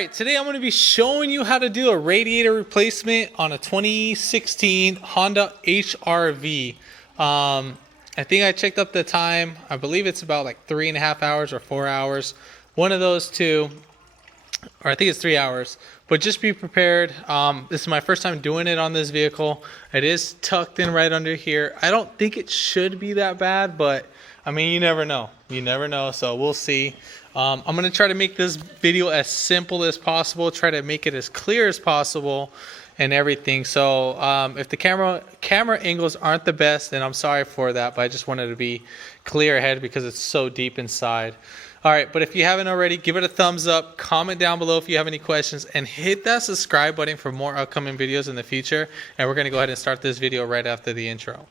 Alright, today I'm going to be showing you how to do a radiator replacement on a 2016 Honda HR-V. I think I checked up the time. I believe it's about like 3.5 hours or 4 hours. One of those two, or I think it's 3 hours. But just be prepared. This is my first time doing it on this vehicle. It is tucked in right under here. I don't think it should be that bad, but I mean, you never know. You never know, so we'll see. I'm going to try to make this video as simple as possible, try to make it as clear as possible and everything. So if the camera angles aren't the best, then I'm sorry for that, but I just wanted to be clear ahead because it's so deep inside. All right, but if you haven't already, give it a thumbs up, comment down below if you have any questions, and hit that subscribe button for more upcoming videos in the future. And we're going to go ahead and start this video right after the intro.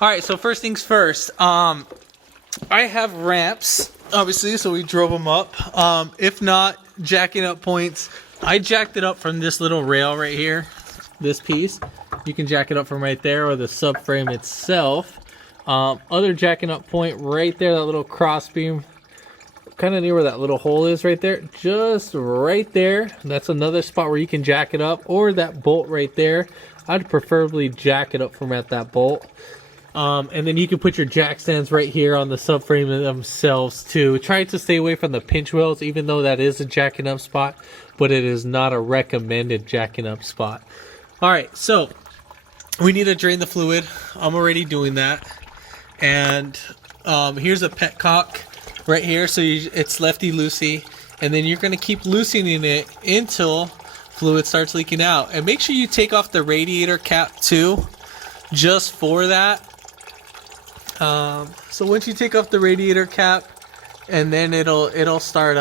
All right, so first things first, I have ramps, obviously, so we drove them up. If not, jacking up points. I jacked it up from this little rail right here, this piece. You can jack it up from right there, or the subframe itself. Other jacking up point right there, that little cross beam, kind of near where that little hole is right there, just right there. That's another spot where you can jack it up, or that bolt right there. I'd preferably jack it up from at that bolt. And then you can put your jack stands right here on the subframe themselves too. Try to stay away from the pinch wells, even though that is a jacking up spot, but it is not a recommended jacking up spot. All right, so we need to drain the fluid. I'm already doing that. And here's a petcock right here. So it's lefty-loosey. And then you're going to keep loosening it until fluid starts leaking out. And make sure you take off the radiator cap too, just for that. So once you take off the radiator cap, and then it'll start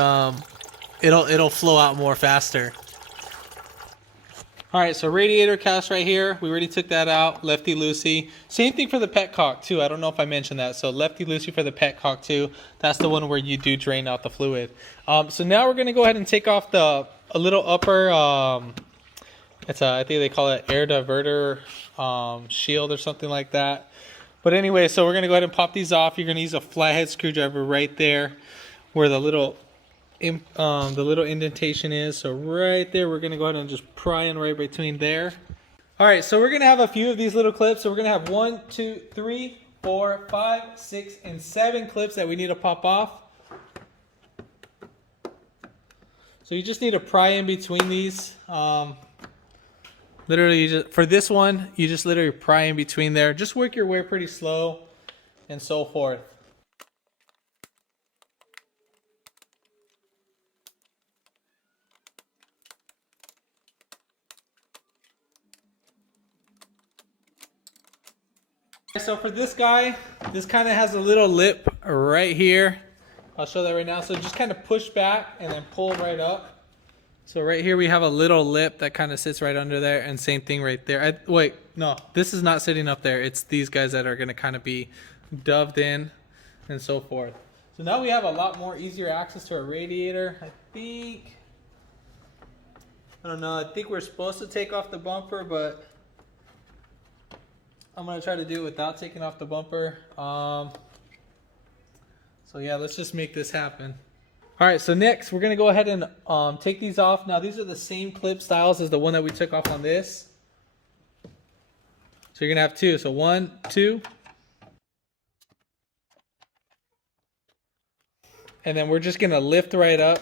it'll flow out more faster. All right, so radiator caps right here, we already took that out, lefty loosey. Same thing for the petcock too. I don't know if I mentioned that. So lefty loosey for the petcock too. That's the one where you do drain out the fluid. So now we're gonna go ahead and take off a little upper it's I think they call it air diverter shield or something like that. But anyway, so we're going to go ahead and pop these off. You're going to use a flathead screwdriver right there where the little indentation is. So right there, we're going to go ahead and just pry in right between there. All right, so we're going to have a few of these little clips. So we're going to have 1, 2, 3, 4, 5, 6, and 7 clips that we need to pop off. So you just need to pry in between these. Literally, for this one, you just literally pry in between there. Just work your way pretty slow and so forth. So for this guy, this kind of has a little lip right here. I'll show that right now. So just kind of push back and then pull right up. So right here we have a little lip that kind of sits right under there, and same thing right there. Wait, no, this is not sitting up there. It's these guys that are going to kind of be doved in and so forth. So now we have a lot more easier access to our radiator. I don't know, I think we're supposed to take off the bumper, but I'm going to try to do it without taking off the bumper. So yeah, let's just make this happen. All right, so next we're gonna go ahead and take these off. Now these are the same clip styles as the one that we took off on this. So you're gonna have 2. So 1, 2. And then we're just gonna lift right up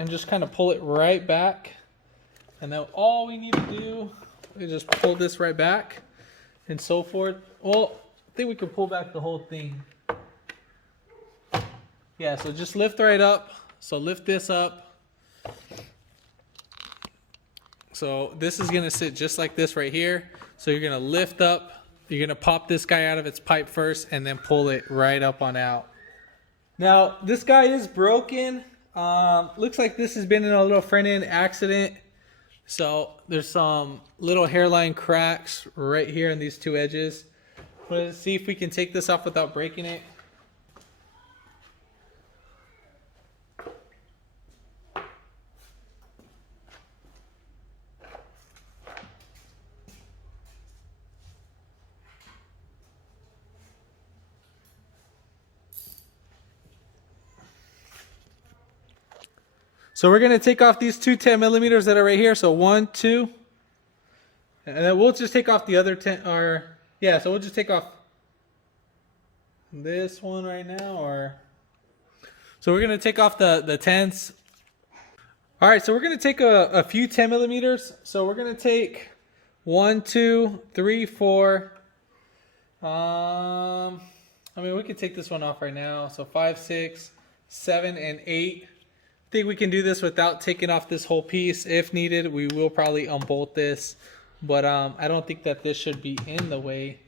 and just kind of pull it right back. And then all we need to do is just pull this right back and so forth. Well, I think we could pull back the whole thing. Yeah, so just lift right up. So lift this up. So this is going to sit just like this right here. So you're going to lift up. You're going to pop this guy out of its pipe first and then pull it right up on out. Now, this guy is broken. Looks like this has been in a little front end accident. So there's some little hairline cracks right here in these 2 edges. Let's see if we can take this off without breaking it. So we're gonna take off these two 10 millimeters that are right here. So 1, 2, and then we'll just take off the other 10. Or yeah, so we'll just take off this one right now. Or so we're gonna take off the 10s. All right, so we're gonna take a few 10 millimeters. So we're gonna take 1, 2, 3, 4. I mean, we could take this one off right now. So 5, 6, 7, and 8. I think we can do this without taking off this whole piece. If needed, we will probably unbolt this, but I don't think that this should be in the way.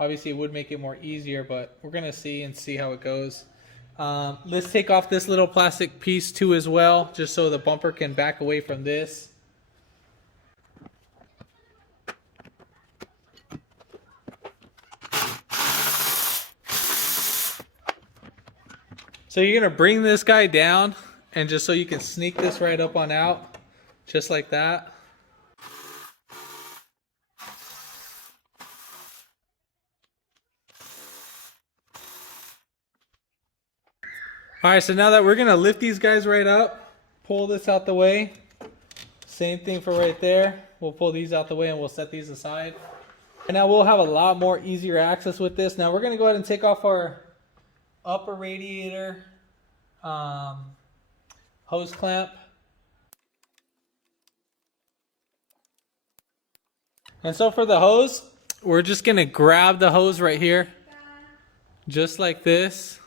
Obviously, it would make it more easier, but we're gonna see how it goes. Let's take off this little plastic piece too as well, just so the bumper can back away from this. So you're gonna bring this guy down, and just so you can sneak this right up on out, just like that. All right, so now that we're gonna lift these guys right up, pull this out the way. Same thing for right there. We'll pull these out the way and we'll set these aside. And now we'll have a lot more easier access with this. Now we're gonna go ahead and take off our upper radiator hose clamp. And so for the hose, we're just gonna grab the hose right here, just like this.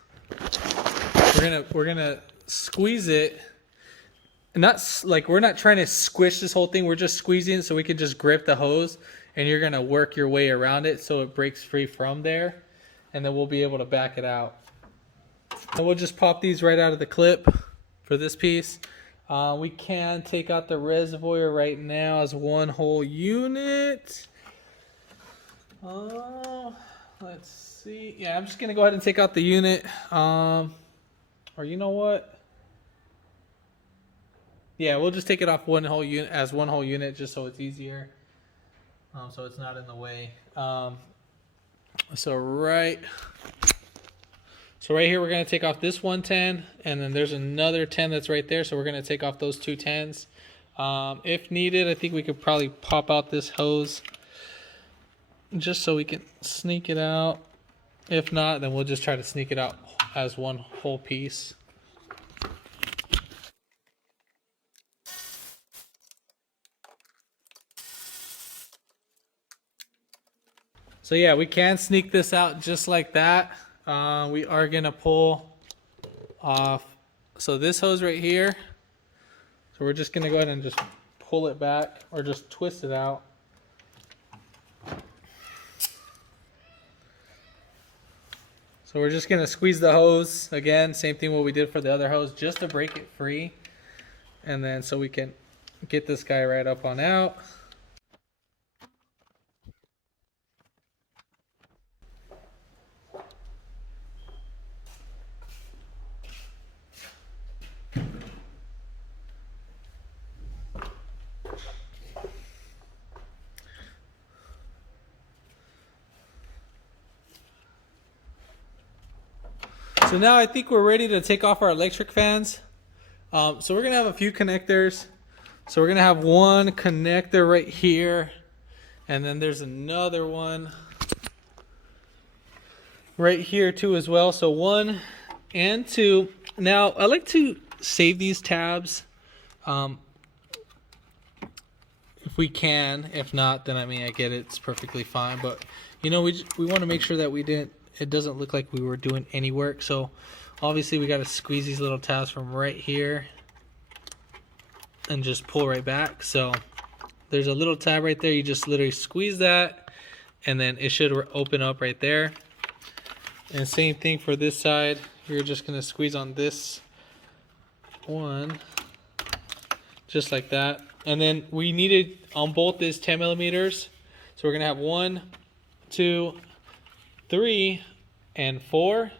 We're gonna squeeze it. Not like we're not trying to squish this whole thing. We're just squeezing it so we can just grip the hose, and you're gonna work your way around it so it breaks free from there, and then we'll be able to back it out. And we'll just pop these right out of the clip for this piece. We can take out the reservoir right now as one whole unit. Let's see. Yeah, I'm just gonna go ahead and take out the unit. Or you know what? Yeah, we'll just take it off one whole unit as one whole unit, just so it's easier. So it's not in the way. So right here we're gonna take off this 110, and then there's another 10 that's right there. So we're gonna take off those two 10s. If needed, I think we could probably pop out this hose just so we can sneak it out. If not, then we'll just try to sneak it out as one whole piece. So yeah, we can sneak this out just like that. We are gonna pull off. So this hose right here. So we're just gonna go ahead and just pull it back, or just twist it out. So we're just gonna squeeze the hose again, same thing what we did for the other hose, just to break it free. And then so we can get this guy right up on out. So now I think we're ready to take off our electric fans. So we're gonna have a few connectors. So we're gonna have one connector right here, and then there's another one right here too as well. So 1 and 2. Now I like to save these tabs if we can. If not, then I mean, I get it, it's perfectly fine. But you know, we want to make sure that it doesn't look like we were doing any work. So obviously we got to squeeze these little tabs from right here and just pull right back. So there's a little tab right there. You just literally squeeze that, and then it should open up right there. And same thing for this side. You're just gonna squeeze on this one, just like that. And then we need to unbolt this 10 millimeters. So we're gonna have 1, 2, 3, and 4.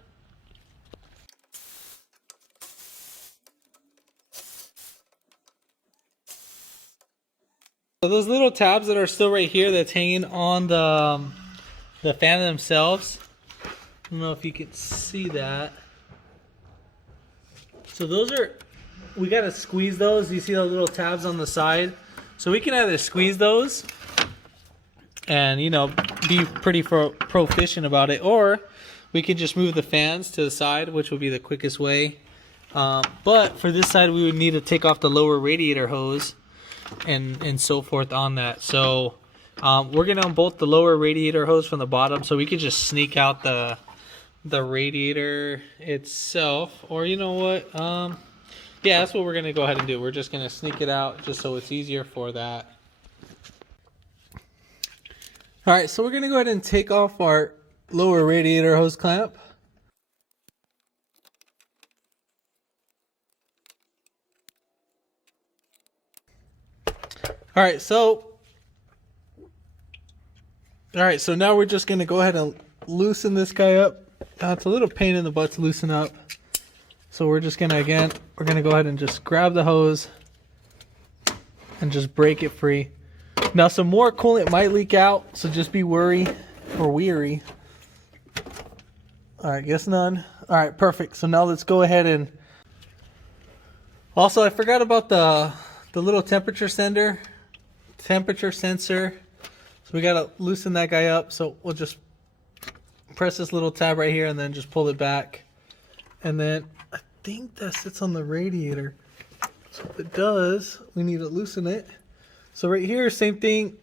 So those little tabs that are still right here, that's hanging on the fan themselves. I don't know if you can see that. So those are we gotta squeeze those. You see the little tabs on the side? So we can either squeeze those and, you know, be pretty proficient about it, or we can just move the fans to the side, which would be the quickest way. But for this side, we would need to take off the lower radiator hose and so forth on that. So we're gonna unbolt the lower radiator hose from the bottom, so we can just sneak out the radiator itself. Or you know what? Yeah, that's what we're gonna go ahead and do. We're just gonna sneak it out just so it's easier for that. All right, so we're gonna go ahead and take off our lower radiator hose clamp. All right, so now we're just gonna go ahead and loosen this guy up. It's a little pain in the butt to loosen up. So we're just gonna, again, we're gonna go ahead and just grab the hose and just break it free. Now some more coolant might leak out, so just be weary. All right, guess none. All right, perfect. So now let's go ahead and, also I forgot about the little temperature sensor. So we gotta loosen that guy up. So we'll just press this little tab right here and then just pull it back. And then I think that sits on the radiator. So if it does, we need to loosen it. So right here, same thing.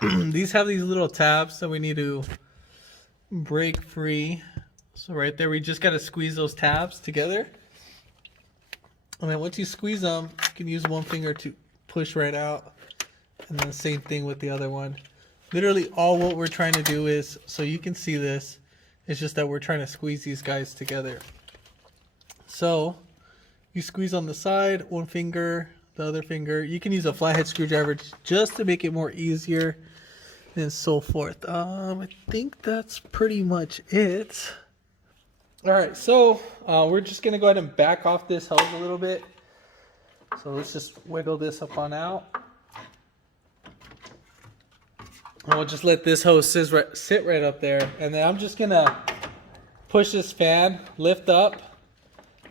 These have these little tabs that we need to break free. So right there, we just got to squeeze those tabs together. And then once you squeeze them, you can use one finger to push right out. And then the same thing with the other one. Literally all what we're trying to do is, so you can see this, it's just that we're trying to squeeze these guys together. So you squeeze on the side, one finger, the other finger. You can use a flathead screwdriver just to make it more easier and so forth. I think that's pretty much it. All right, so we're just gonna go ahead and back off this hose a little bit. So let's just wiggle this up on out. And we'll just let this hose sit right up there. And then I'm just gonna push this fan, lift up,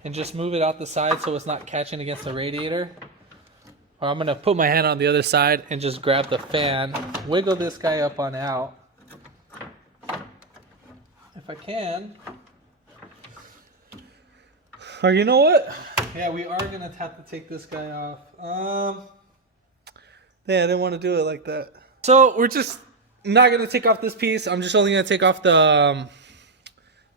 and just move it out the side so it's not catching against the radiator. Or I'm gonna put my hand on the other side and just grab the fan, wiggle this guy up on out. If I can. Or you know what? Yeah, we are gonna have to take this guy off. Yeah, I didn't want to do it like that. So we're just not gonna take off this piece. I'm just only gonna take off the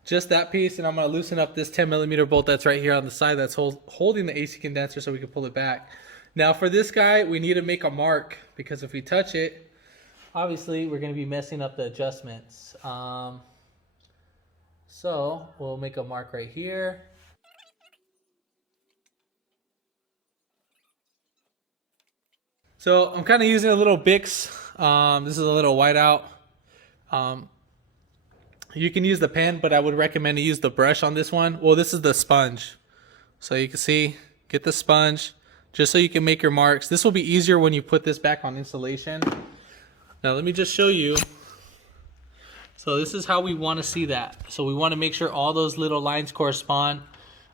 just that piece, and I'm gonna loosen up this 10mm bolt that's right here on the side that's holding the AC condenser so we can pull it back. Now for this guy, we need to make a mark, because if we touch it, obviously we're gonna be messing up the adjustments. So we'll make a mark right here. So I'm kind of using a little Bix. This is a little whiteout. You can use the pen, but I would recommend to use the brush on this one. Well, this is the sponge. So you can see, get the sponge just so you can make your marks. This will be easier when you put this back on installation. Now let me just show you. So this is how we want to see that. So we want to make sure all those little lines correspond.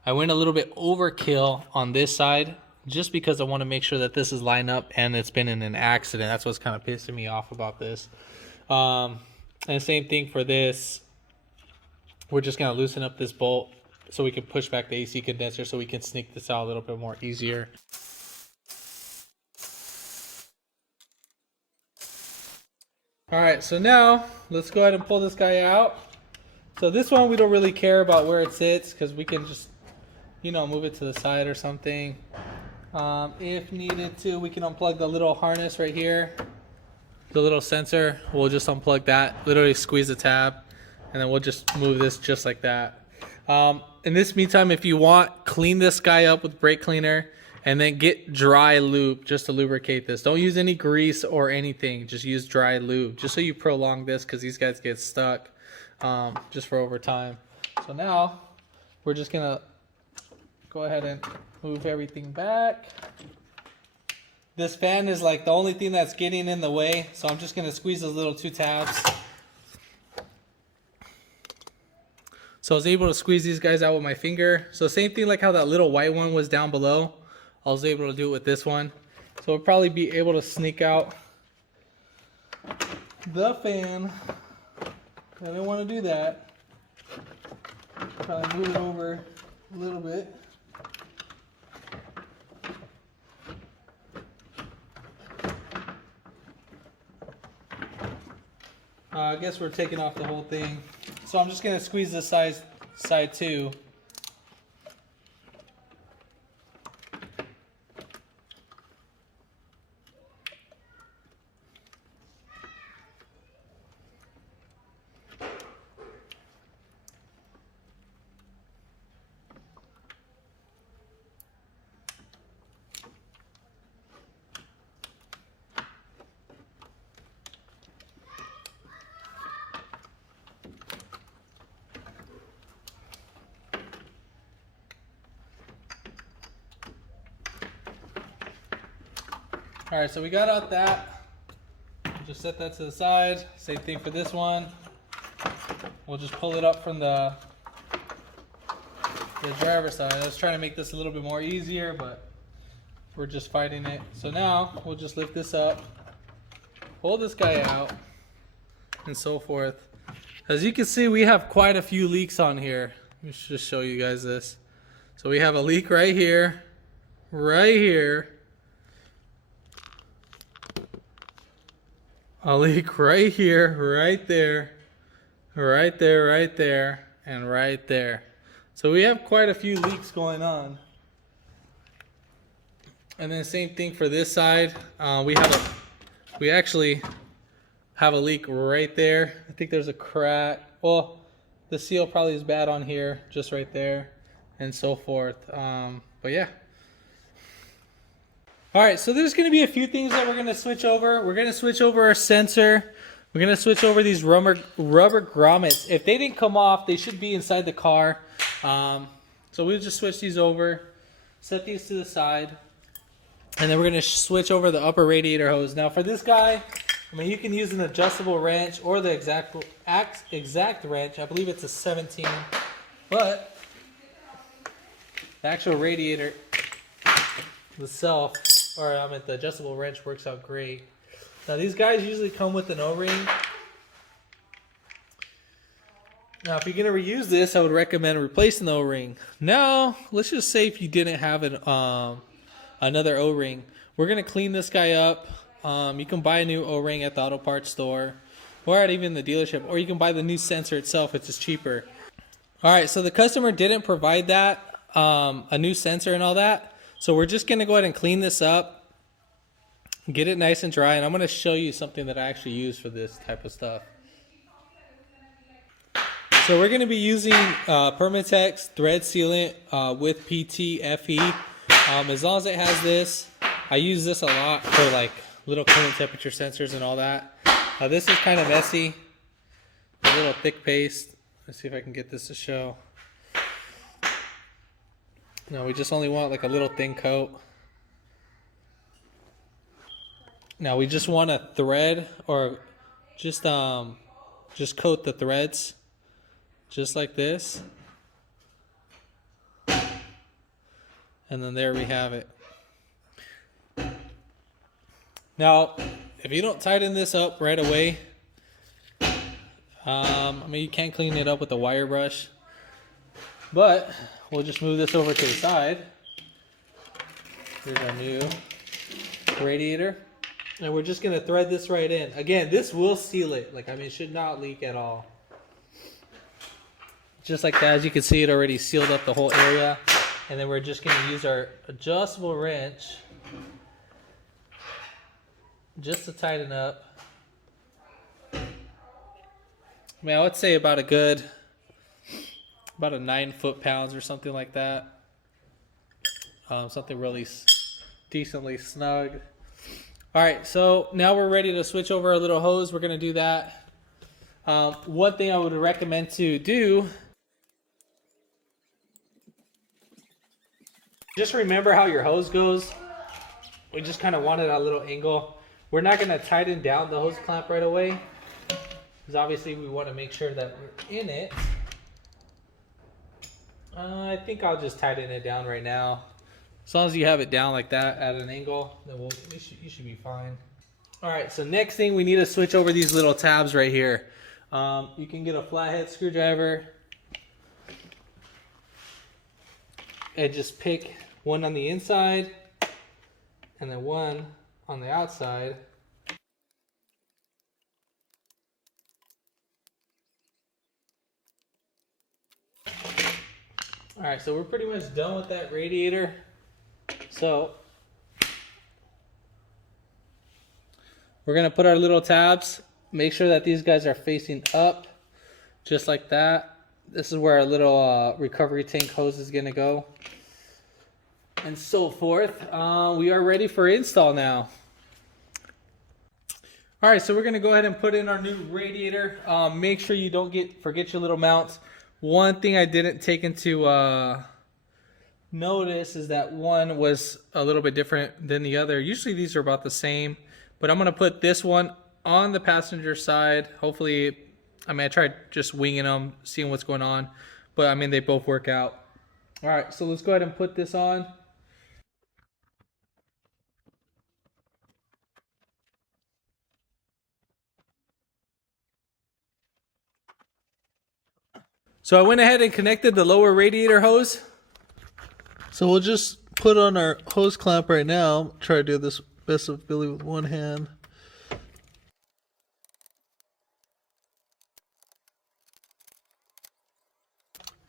I went a little bit overkill on this side, just because I want to make sure that this is lined up and it's been in an accident. That's what's kind of pissing me off about this. And same thing for this. We're just going to loosen up this bolt so we can push back the AC condenser so we can sneak this out a little bit more easier. All right, so now let's go ahead and pull this guy out. So this one, we don't really care about where it sits because we can just, you know, move it to the side or something. If needed to, we can unplug the little harness right here, the little sensor. We'll just unplug that, literally squeeze the tab, and then we'll just move this just like that. In this meantime, if you want, clean this guy up with brake cleaner and then get dry lube just to lubricate this. Don't use any grease or anything, just use dry lube just so you prolong this, because these guys get stuck just for over time. So now we're just gonna go ahead and move everything back. This fan is like the only thing that's getting in the way, so I'm just gonna squeeze those little two tabs. So I was able to squeeze these guys out with my finger. So same thing like how that little white one was down below. I was able to do it with this one. So we'll probably be able to sneak out the fan. I didn't want to do that. Probably move it over a little bit. I guess we're taking off the whole thing. So I'm just going to squeeze this side too. All right, so we got out that. Just set that to the side. Same thing for this one. We'll just pull it up from the driver's side. I was trying to make this a little bit more easier, but we're just fighting it. So now we'll just lift this up, pull this guy out, and so forth. As you can see, we have quite a few leaks on here. Let me just show you guys this. So we have a leak right here, a leak right here, right there, right there, right there, and right there. So we have quite a few leaks going on. And then same thing for this side. We actually have a leak right there. I think there's a crack. Well, the seal probably is bad on here, just right there, and so forth. But yeah. All right, so there's going to be a few things that we're going to switch over. We're going to switch over our sensor. We're going to switch over these rubber grommets. If they didn't come off, they should be inside the car. So we'll just switch these over, set these to the side, and then we're going to switch over the upper radiator hose. Now for this guy, I mean, you can use an adjustable wrench or the exact wrench. I believe it's a 17, but the actual radiator itself, or I mean the adjustable wrench, works out great. Now these guys usually come with an O-ring. Now if you're going to reuse this, I would recommend replacing the O-ring. Now let's just say if you didn't have another O-ring, we're going to clean this guy up. You can buy a new O-ring at the auto parts store or at even the dealership, or you can buy the new sensor itself, which is cheaper. Alright, so the customer didn't provide that, a new sensor and all that. So we're just going to go ahead and clean this up, get it nice and dry, and I'm going to show you something that I actually use for this type of stuff. So we're going to be using Permatex thread sealant with PTFE. As long as it has this, I use this a lot for like little coolant temperature sensors and all that. This is kind of messy, a little thick paste. Let's see if I can get this to show. No, we just only want like a little thin coat. Now we just want a thread, or just coat the threads just like this. And then there we have it. Now, if you don't tighten this up right away, I mean, you can clean it up with a wire brush, but we'll just move this over to the side. Here's our new radiator. And we're just going to thread this right in. Again, this will seal it. Like, I mean, it should not leak at all. Just like that, as you can see, it already sealed up the whole area. And then we're just going to use our adjustable wrench just to tighten up. I mean, I would say about a 9 foot-pounds or something like that. Something really decently snug. All right, so now we're ready to switch over our little hose. We're going to do that. One thing I would recommend to do, just remember how your hose goes. We just kind of want it at a little angle. We're not going to tighten down the hose clamp right away, because obviously we want to make sure that we're in it. I think I'll just tighten it down right now. As long as you have it down like that at an angle, then you should be fine. All right, so next thing we need to switch over these little tabs right here. You can get a flathead screwdriver and just pick one on the inside and then one on the outside. All right, so we're pretty much done with that radiator. So we're gonna put our little tabs, make sure that these guys are facing up, just like that. This is where our little recovery tank hose is gonna go, and so forth. We are ready for install now. All right, so we're gonna go ahead and put in our new radiator. Make sure you don't forget your little mounts. One thing I didn't take into notice is that one was a little bit different than the other. Usually these are about the same, but I'm gonna put this one on the passenger side. Hopefully, I mean, I tried just winging them, seeing what's going on, but I mean, they both work out. All right, so let's go ahead and put this on. So I went ahead and connected the lower radiator hose. So we'll just put on our hose clamp right now. Try to do this best of Billy with one hand.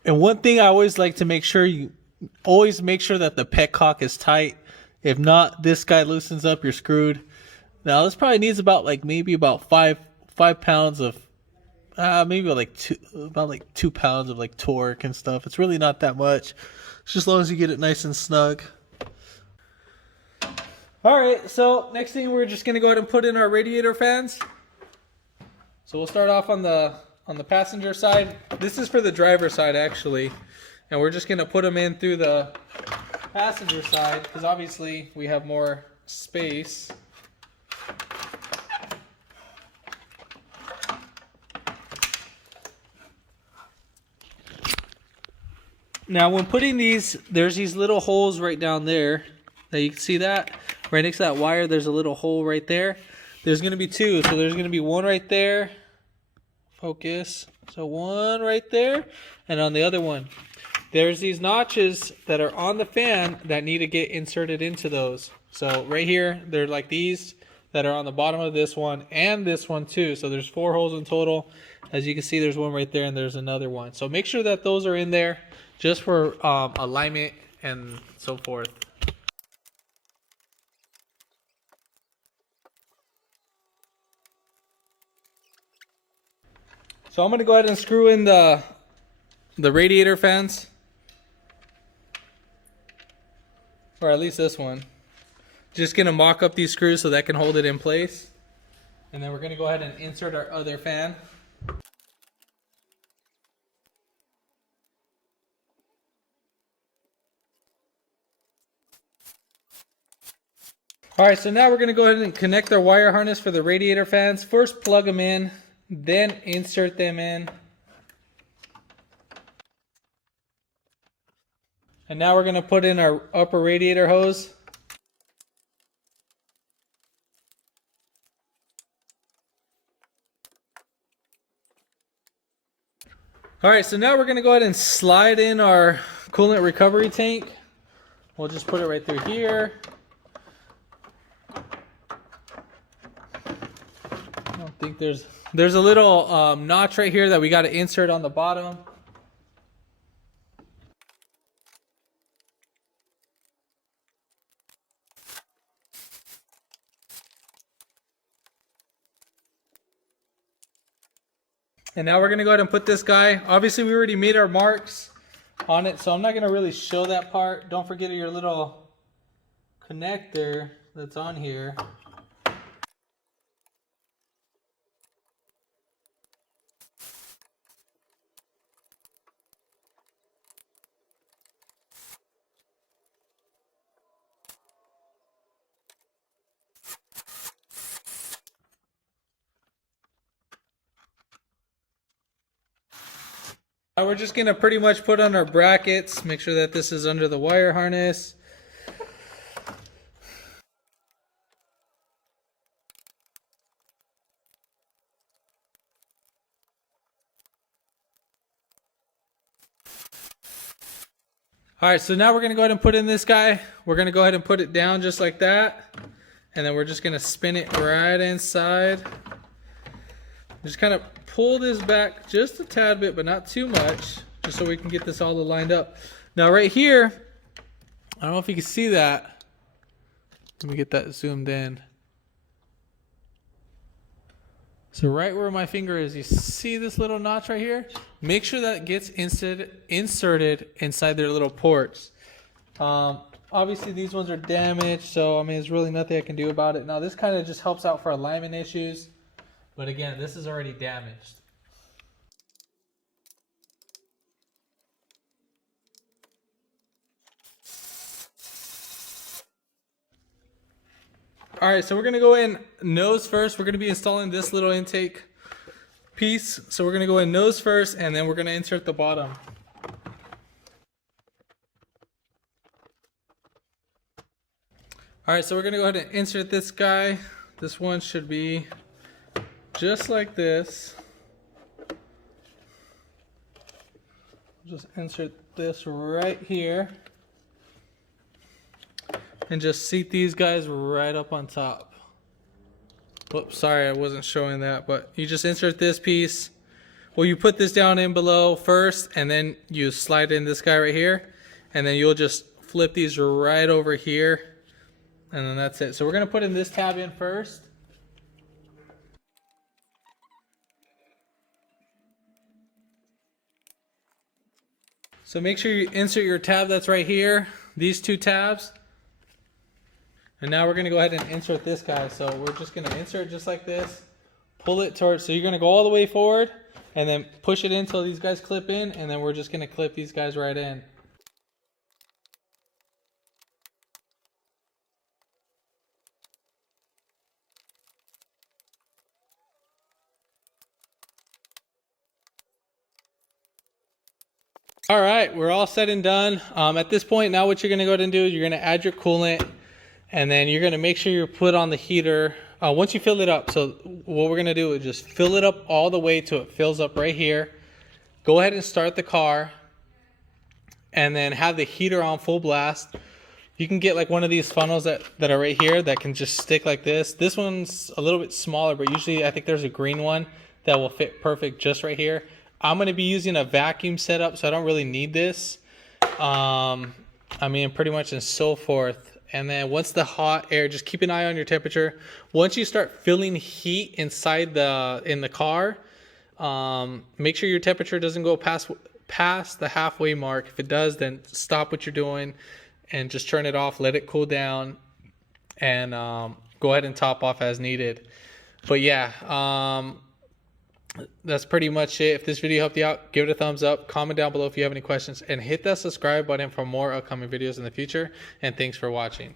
And one thing I always like to make sure that the petcock is tight. If not, this guy loosens up, you're screwed. Now this probably needs maybe about five pounds of maybe like 2 pounds of like torque and stuff. It's really not that much. Just as long as you get it nice and snug. All right, so next thing we're just gonna go ahead and put in our radiator fans. So we'll start off on the passenger side. This is for the driver side actually, and we're just gonna put them in through the passenger side because obviously we have more space. Now when putting these, there's these little holes right down there. Now you can see that right next to that wire, there's a little hole right there. There's going to be two, so there's going to be one right there. Focus. So one right there, and on the other one, there's these notches that are on the fan that need to get inserted into those. So right here, they're like these that are on the bottom of this one and this one too. So there's 4 holes in total. As you can see, there's one right there and there's another one. So make sure that those are in there just for alignment and so forth. So I'm going to go ahead and screw in the radiator fans. Or at least this one. Just going to mock up these screws so that can hold it in place. And then we're going to go ahead and insert our other fan. Alright, so now we're going to go ahead and connect our wire harness for the radiator fans. First plug them in, then insert them in. And now we're going to put in our upper radiator hose. Alright, so now we're going to go ahead and slide in our coolant recovery tank. We'll just put it right through here. I don't think there's a little notch right here that we got to insert on the bottom. And now we're going to go ahead and put this guy. Obviously, we already made our marks on it, so I'm not going to really show that part. Don't forget your little connector that's on here. We're just going to pretty much put on our brackets, make sure that this is under the wire harness. All right, so now we're gonna go ahead and put in this guy. We're gonna go ahead and put it down just like that. And then we're just gonna spin it right inside. Just kind of pull this back just a tad bit, but not too much, just so we can get this all lined up. Now right here, I don't know if you can see that. Let me get that zoomed in. So right where my finger is, you see this little notch right here? Make sure that gets inserted inside their little ports. Obviously these ones are damaged, so I mean there's really nothing I can do about it. Now this kind of just helps out for alignment issues, but again, this is already damaged. All right, so we're gonna go in nose first. We're gonna be installing this little intake piece. So we're gonna go in nose first, and then we're gonna insert the bottom. All right, so we're gonna go ahead and insert this guy. This one should be just like this. Just insert this right here. And just seat these guys right up on top. Whoops, sorry I wasn't showing that, but you just insert this piece. Well, you put this down in below first, and then you slide in this guy right here, and then you'll just flip these right over here, and then that's it. So we're gonna put in this tab in first. So make sure you insert your tab that's right here, these two tabs. And now we're gonna go ahead and insert this guy. So we're just gonna insert just like this, pull it towards, so you're gonna go all the way forward and then push it in until these guys clip in, and then we're just gonna clip these guys right in. All right, we're all set and done. At this point, now what you're gonna go ahead and do is you're gonna add your coolant, and then you're gonna make sure you put on the heater. Once you fill it up, so what we're gonna do is just fill it up all the way till it fills up right here. Go ahead and start the car, and then have the heater on full blast. You can get like one of these funnels that are right here that can just stick like this. This one's a little bit smaller, but usually I think there's a green one that will fit perfect just right here. I'm gonna be using a vacuum setup, so I don't really need this. I mean, pretty much and so forth. And then once the hot air, just keep an eye on your temperature. Once you start feeling heat inside in the car, make sure your temperature doesn't go past the halfway mark. If it does, then stop what you're doing and just turn it off, let it cool down, and go ahead and top off as needed. But yeah, that's pretty much it. If this video helped you out, give it a thumbs up, comment down below if you have any questions, and hit that subscribe button for more upcoming videos in the future. And thanks for watching.